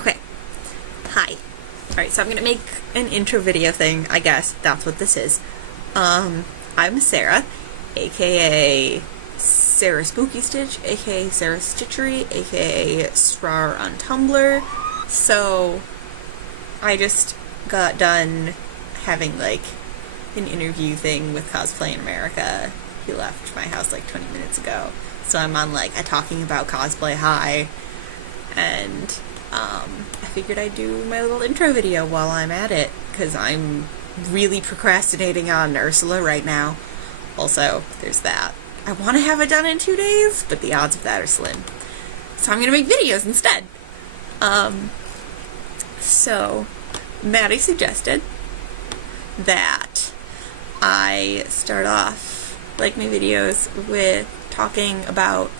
Okay, hi. Alright, so I'm gonna make an intro video thing, I guess. That's what this is. I'm Sarah, aka Sarah Spooky Stitch, aka Sarah Stitchery, aka Strar on Tumblr. So, I just got done having, like, an interview thing with Cosplay in America. He left my house, like, 20 minutes ago. So I'm on, like, a talking about cosplay high, and I figured I'd do my little intro video while I'm at it, because I'm really procrastinating on Ursula right now. Also, there's that. I want to have it done in 2 days, but the odds of that are slim. So I'm going to make videos instead. So, Maddie suggested that I start off, like, my videos with talking about,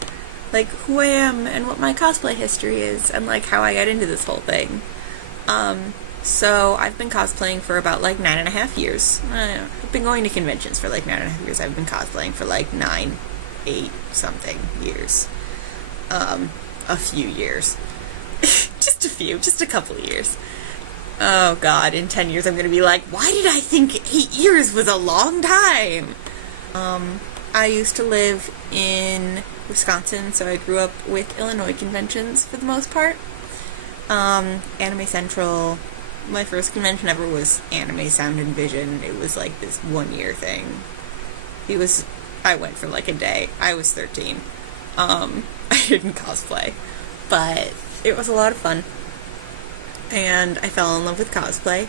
like, who I am and what my cosplay history is and, like, how I got into this whole thing. So I've been cosplaying for about, like, 9.5 years. I've been going to conventions for, like, 9.5 years. I've been cosplaying for, like, 8 something years. A few years. Just a couple of years. Oh god, in 10 years I'm gonna be like, why did I think 8 years was a long time? I used to live in Wisconsin, so I grew up with Illinois conventions for the most part. Anime Central. My first convention ever was Anime Sound and Vision. It was like this 1 year thing. I went for like a day. I was 13. I didn't cosplay, but it was a lot of fun. And I fell in love with cosplay,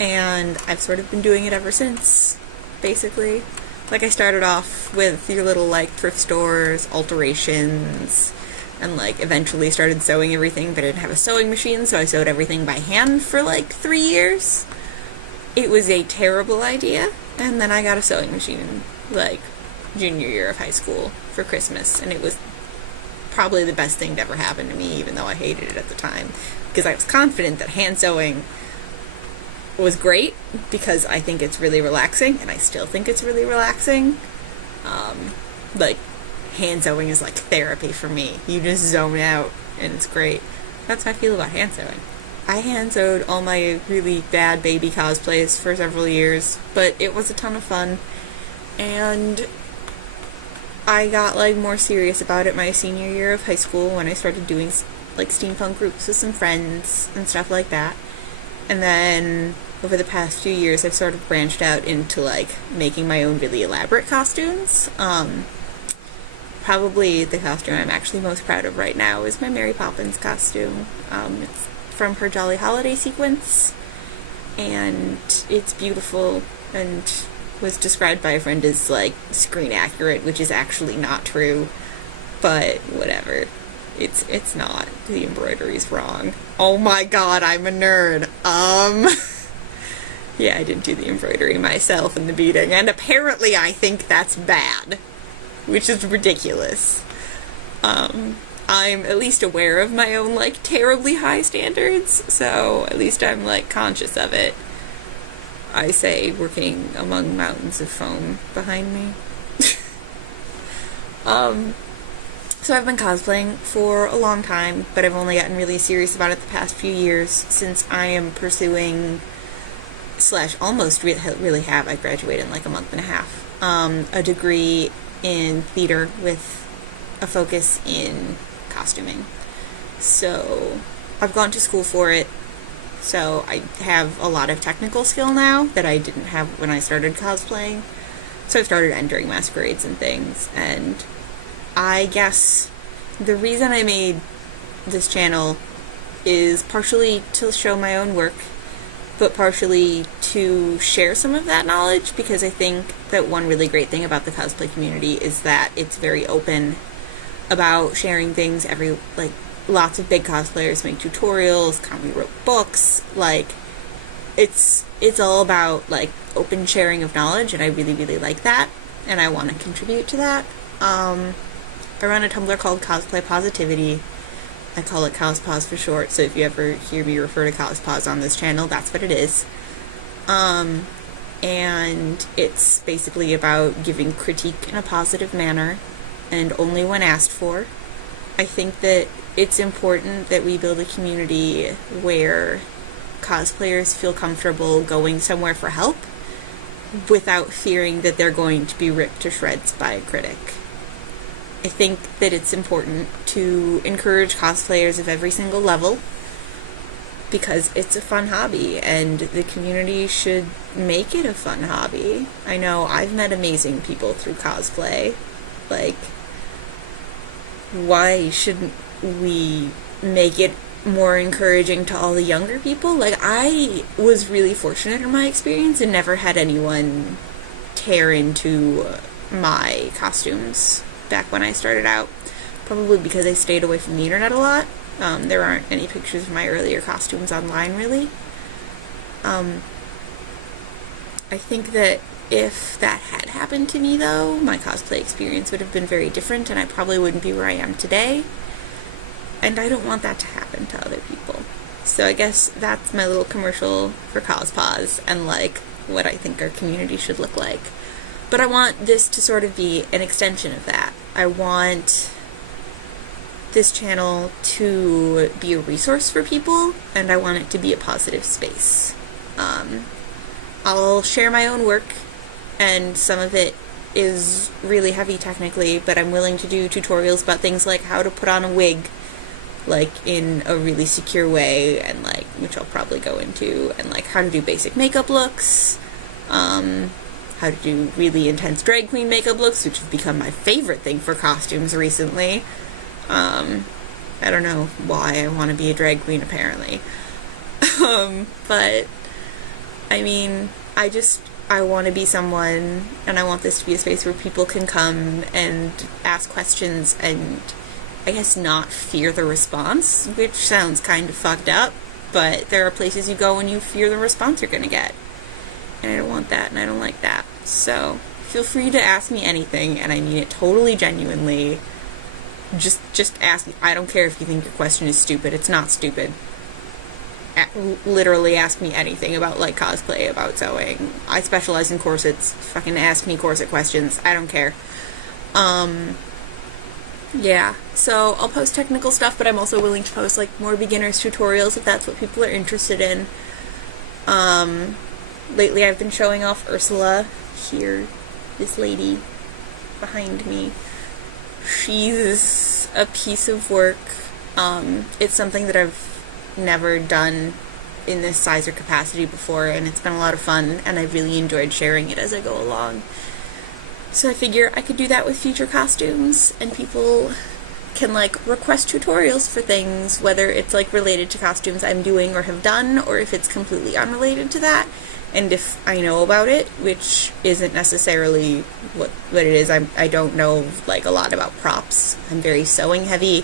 and I've sort of been doing it ever since, basically. Like, I started off with your little, like, thrift stores, alterations, and, like, eventually started sewing everything, but I didn't have a sewing machine, so I sewed everything by hand for, like, 3 years. It was a terrible idea, and then I got a sewing machine in, like, junior year of high school for Christmas, and it was probably the best thing to ever happen to me, even though I hated it at the time, because I was confident that hand sewing was great, because I think it's really relaxing, and I still think it's really relaxing. Like, hand sewing is like therapy for me. You just zone out, and it's great. That's how I feel about hand sewing. I hand sewed all my really bad baby cosplays for several years, but it was a ton of fun, and I got, like, more serious about it my senior year of high school when I started doing, like, steampunk groups with some friends and stuff like that. And then, over the past few years, I've sort of branched out into, like, making my own really elaborate costumes. Probably the costume I'm actually most proud of right now is my Mary Poppins costume. It's from her Jolly Holiday sequence, and it's beautiful, and was described by a friend as, like, screen accurate, which is actually not true, but whatever. It's not. The embroidery's wrong. Oh my god, I'm a nerd. Yeah, I didn't do the embroidery myself in the beading, and apparently I think that's bad, which is ridiculous. I'm at least aware of my own, like, terribly high standards, so at least I'm, like, conscious of it. I say, working among mountains of foam behind me. So I've been cosplaying for a long time, but I've only gotten really serious about it the past few years, since I am pursuing, / almost really have, I graduated in like a month and a half, a degree in theater with a focus in costuming. So I've gone to school for it, so I have a lot of technical skill now that I didn't have when I started cosplaying. So I've started entering masquerades and things, and I guess the reason I made this channel is partially to show my own work, but partially to share some of that knowledge, because I think that one really great thing about the cosplay community is that it's very open about sharing things. Lots of big cosplayers make tutorials, Kami wrote books, like, it's all about, like, open sharing of knowledge, and I really, really like that, and I want to contribute to that. I run a Tumblr called Cosplay Positivity. I call it Cospos for short, so if you ever hear me refer to Cospos on this channel, that's what it is. And it's basically about giving critique in a positive manner, and only when asked for. I think that it's important that we build a community where cosplayers feel comfortable going somewhere for help without fearing that they're going to be ripped to shreds by a critic. I think that it's important to encourage cosplayers of every single level because it's a fun hobby and the community should make it a fun hobby. I know I've met amazing people through cosplay. Like, why shouldn't we make it more encouraging to all the younger people? Like, I was really fortunate in my experience and never had anyone tear into my costumes back when I started out. Probably because I stayed away from the internet a lot. There aren't any pictures of my earlier costumes online, really. I think that if that had happened to me, though, my cosplay experience would have been very different, and I probably wouldn't be where I am today. And I don't want that to happen to other people. So I guess that's my little commercial for Cospause and, like, what I think our community should look like. But I want this to sort of be an extension of that. I want this channel to be a resource for people, and I want it to be a positive space. I'll share my own work, and some of it is really heavy technically, but I'm willing to do tutorials about things like how to put on a wig, like, in a really secure way, and, like, which I'll probably go into, and, like, how to do basic makeup looks, how to do really intense drag queen makeup looks, which have become my favorite thing for costumes recently. I don't know why I want to be a drag queen, apparently. But, I mean, I want to be someone, and I want this to be a space where people can come and ask questions and, I guess, not fear the response, which sounds kind of fucked up, but there are places you go and you fear the response you're gonna get. And I don't want that, and I don't like that. So, feel free to ask me anything, and I mean it totally genuinely. Just ask me. I don't care if you think your question is stupid. It's not stupid. Literally ask me anything about, like, cosplay, about sewing. I specialize in corsets. Fucking ask me corset questions. I don't care. Yeah, so I'll post technical stuff, but I'm also willing to post, like, more beginners tutorials if that's what people are interested in. Lately I've been showing off Ursula here, this lady behind me. She's a piece of work. It's something that I've never done in this size or capacity before, and it's been a lot of fun, and I really enjoyed sharing it as I go along. So I figure I could do that with future costumes, and people can, like, request tutorials for things, whether it's, like, related to costumes I'm doing or have done, or if it's completely unrelated to that. And if I know about it, which isn't necessarily what it is, I don't know, like, a lot about props. I'm very sewing heavy.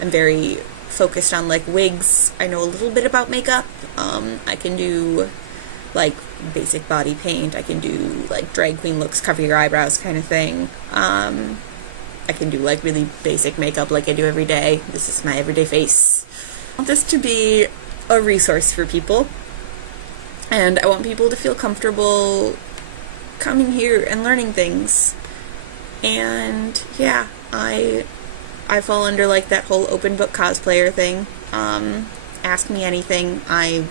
I'm very focused on, like, wigs. I know a little bit about makeup. I can do, like, basic body paint. I can do, like, drag queen looks, cover your eyebrows kind of thing. I can do, like, really basic makeup like I do every day. This is my everyday face. I want this to be a resource for people. And I want people to feel comfortable coming here and learning things. And, yeah, I fall under, like, that whole open book cosplayer thing. Ask me anything. I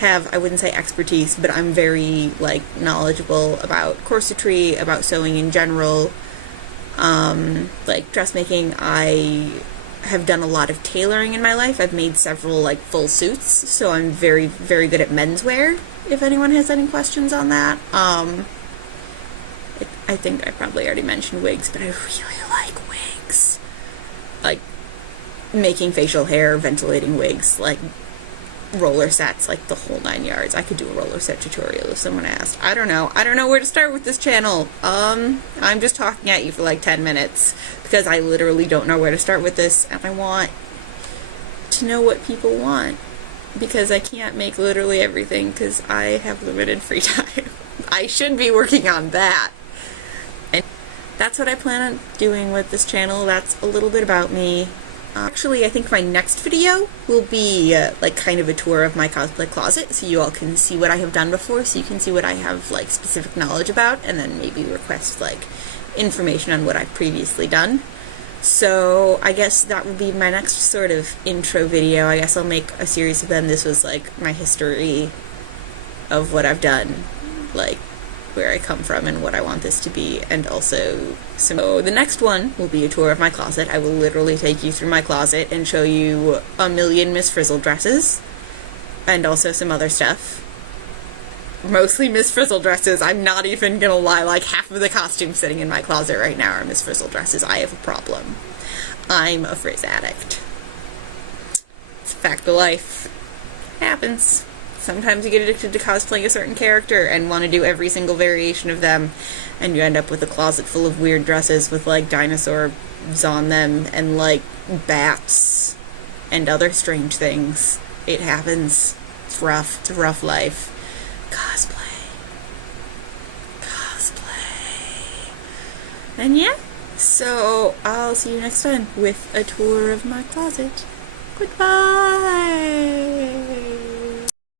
wouldn't say expertise, but I'm very, like, knowledgeable about corsetry, about sewing in general. Like, dressmaking, I have done a lot of tailoring in my life. I've made several, like, full suits, so I'm very, very good at menswear, if anyone has any questions on that. I think I probably already mentioned wigs, but I really like wigs. Like, making facial hair, ventilating wigs, like, roller sets, like, the whole 9 yards. I could do a roller set tutorial if someone asked. I don't know where to start with this channel. I'm just talking at you for, like, 10 minutes, because I literally don't know where to start with this, and I want to know what people want, because I can't make literally everything, because I have limited free time. I should be working on that. And that's what I plan on doing with this channel. That's a little bit about me. Actually, I think my next video will be, like, kind of a tour of my cosplay closet, so you all can see what I have done before, so you can see what I have, like, specific knowledge about, and then maybe request, like, information on what I've previously done. So I guess that will be my next sort of intro video. I guess I'll make a series of them. This was like my history of what I've done, like where I come from and what I want this to be, and also so the next one will be a tour of my closet. I will literally take you through my closet and show you a million Miss Frizzle dresses and also some other stuff. Mostly Miss Frizzle dresses. I'm not even gonna lie, like half of the costumes sitting in my closet right now are Miss Frizzle dresses. I have a problem. I'm a frizz addict. It's a fact of life. It happens. Sometimes you get addicted to cosplaying a certain character and want to do every single variation of them, and you end up with a closet full of weird dresses with like dinosaurs on them and like bats and other strange things. It happens. It's rough. It's a rough life. Cosplay. And yeah, so I'll see you next time with a tour of my closet. Goodbye!